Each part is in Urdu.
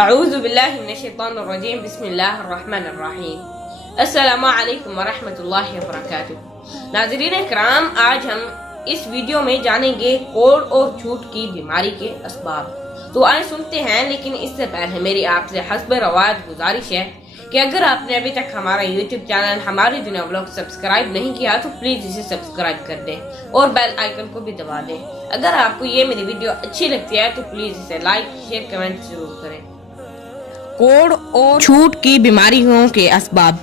اعوذ باللہ من الشیطان الرجیم بسم اللہ الرحمن الرحیم السلام علیکم ورحمۃ اللہ وبرکاتہ۔ ناظرین کرام، آج ہم اس ویڈیو میں جانیں گے کوڑ اور جھوٹ کی بیماری کے اسباب۔ تو آئیں سنتے ہیں، لیکن اس سے پہلے میری آپ سے حسب روایت گزارش ہے کہ اگر آپ نے ابھی تک ہمارا یوٹیوب چینل ہماری دنیا بلاگ سبسکرائب نہیں کیا تو پلیز اسے سبسکرائب کر دیں اور بیل آئیکن کو بھی دبا دیں۔ اگر آپ کو یہ میری ویڈیو اچھی لگتی ہے تو پلیز اسے لائک شیئر کمنٹ ضرور کریں۔ کوڑ اور جھوٹ کی بیماریوں کے اسباب۔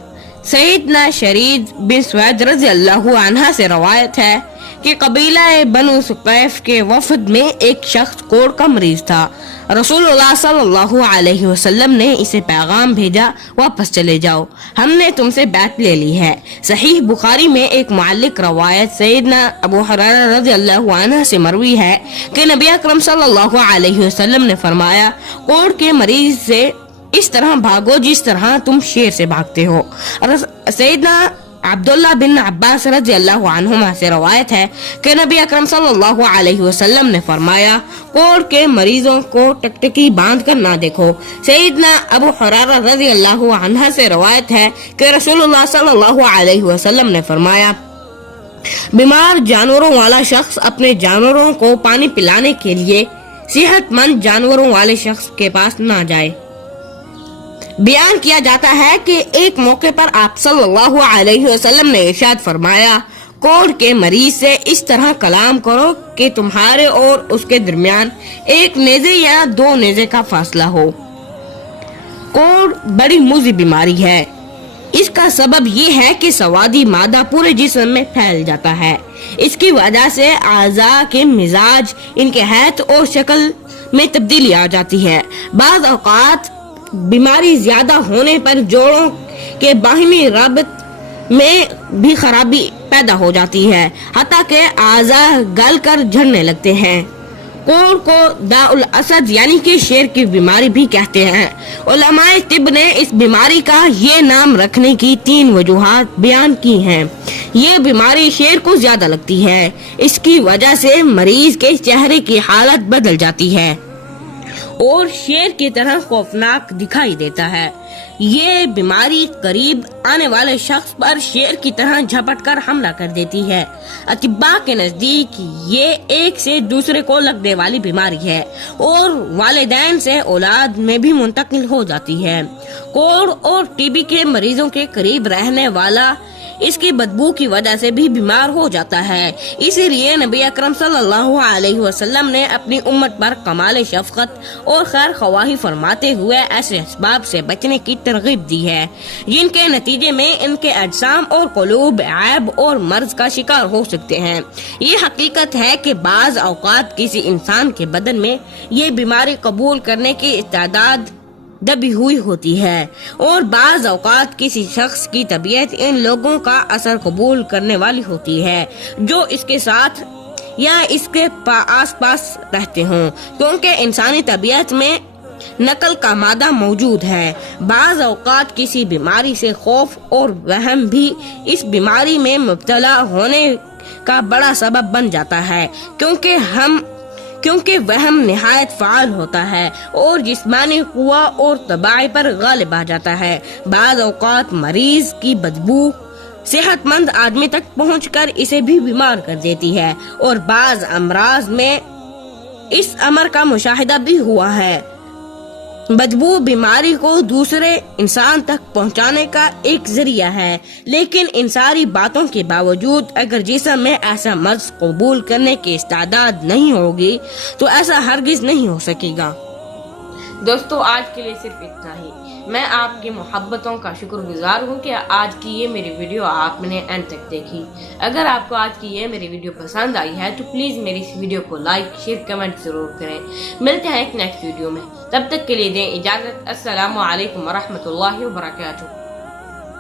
سیدنا شرید بن سوید رضی اللہ عنہ سے روایت ہے کہ قبیلہ بنو ثقیف کے وفد میں ایک شخص کوڑ کا مریض تھا۔ رسول اللہ صلی اللہ علیہ وسلم نے اسے پیغام بھیجا، واپس چلے جاؤ، ہم نے تم سے بیعت لے لی ہے۔ صحیح بخاری میں ایک معلق روایت سیدنا ابو ہریرہ رضی اللہ عنہ سے مروی ہے کہ نبی اکرم صلی اللہ علیہ وسلم نے فرمایا، کوڑ کے مریض سے اس طرح بھاگو جس طرح تم شیر سے بھاگتے ہو۔ سیدنا عبداللہ بن عباس رضی اللہ عنہما سے روایت ہے کہ نبی اکرم صلی اللہ علیہ وسلم نے فرمایا، کوڑ کے مریضوں کو ٹکٹکی باندھ کر نہ دیکھو۔ سیدنا ابو ہریرہ رضی اللہ عنہ سے روایت ہے کہ رسول اللہ صلی اللہ علیہ وسلم نے فرمایا، بیمار جانوروں والا شخص اپنے جانوروں کو پانی پلانے کے لیے صحت مند جانوروں والے شخص کے پاس نہ جائے۔ بیان کیا جاتا ہے کہ ایک موقع پر آپ صلی اللہ علیہ وسلم نے ارشاد فرمایا، کوڑ کے مریض سے اس طرح کلام کرو کہ تمہارے اور اس کے درمیان ایک نیزے یا دو نیزے کا فاصلہ ہو۔ کوڑ بڑی موذی بیماری ہے۔ اس کا سبب یہ ہے کہ سوادی مادہ پورے جسم میں پھیل جاتا ہے۔ اس کی وجہ سے اعضاء کے مزاج، ان کے حیث اور شکل میں تبدیلی آ جاتی ہے۔ بعض اوقات بیماری زیادہ ہونے پر جوڑوں کے باہمی رابط میں بھی خرابی پیدا ہو جاتی ہے، حتیٰ کہ اعضاء گل کر جھڑنے لگتے ہیں۔ کوڑ کو داء الاسد یعنی کہ شیر کی بیماری بھی کہتے ہیں۔ علماء طب نے اس بیماری کا یہ نام رکھنے کی 3 وجوہات بیان کی ہیں۔ یہ بیماری شیر کو زیادہ لگتی ہے، اس کی وجہ سے مریض کے چہرے کی حالت بدل جاتی ہے اور شیر کی طرح خوفناک دکھائی دیتا ہے۔ یہ بیماری قریب آنے والے شخص پر شیر کی طرح جھپٹ کر حملہ کر دیتی ہے۔ اطباء کے نزدیک یہ ایک سے دوسرے کو لگنے والی بیماری ہے اور والدین سے اولاد میں بھی منتقل ہو جاتی ہے۔ کوڑ اور ٹی بی کے مریضوں کے قریب رہنے والا اس کی بدبو کی وجہ سے بھی بیمار ہو جاتا ہے۔ اسی لیے نبی اکرم صلی اللہ علیہ وسلم نے اپنی امت پر کمال شفقت اور خیر خواہی فرماتے ہوئے ایسے اسباب سے بچنے کی ترغیب دی ہے جن کے نتیجے میں ان کے اجسام اور قلوب عیب اور مرض کا شکار ہو سکتے ہیں۔ یہ حقیقت ہے کہ بعض اوقات کسی انسان کے بدن میں یہ بیماری قبول کرنے کی استعداد دبی ہوئی ہوتی ہے اور بعض اوقات کسی شخص کی طبیعت ان لوگوں کا اثر قبول کرنے والی ہوتی ہے جو اس کے ساتھ یا اس کے آس پاس رہتے ہوں، کیونکہ انسانی طبیعت میں نقل کا مادہ موجود ہے۔ بعض اوقات کسی بیماری سے خوف اور وہم بھی اس بیماری میں مبتلا ہونے کا بڑا سبب بن جاتا ہے، کیونکہ وہم نہایت فعال ہوتا ہے اور جسمانی قوہ اور طباع پر غالب آ جاتا ہے۔ بعض اوقات مریض کی بدبو صحت مند آدمی تک پہنچ کر اسے بھی بیمار کر دیتی ہے اور بعض امراض میں اس امر کا مشاہدہ بھی ہوا ہے۔ بدبو بیماری کو دوسرے انسان تک پہنچانے کا ایک ذریعہ ہے، لیکن ان ساری باتوں کے باوجود اگر جسم میں ایسا مرض قبول کرنے کی استعداد نہیں ہوگی تو ایسا ہرگز نہیں ہو سکے گا۔ دوستو، آج کے لیے صرف اتنا ہی۔ میں آپ کی محبتوں کا شکر گزار ہوں کہ آج کی یہ میری ویڈیو آپ نے اینڈ تک دیکھی۔ اگر آپ کو آج کی یہ میری ویڈیو پسند آئی ہے تو پلیز میری اس ویڈیو کو لائک شیئر کمنٹ ضرور کریں۔ ملتے ہیں ایک نیکسٹ ویڈیو میں، تب تک کے لیے دیں اجازت۔ السلام علیکم ورحمۃ اللہ وبرکاتہ۔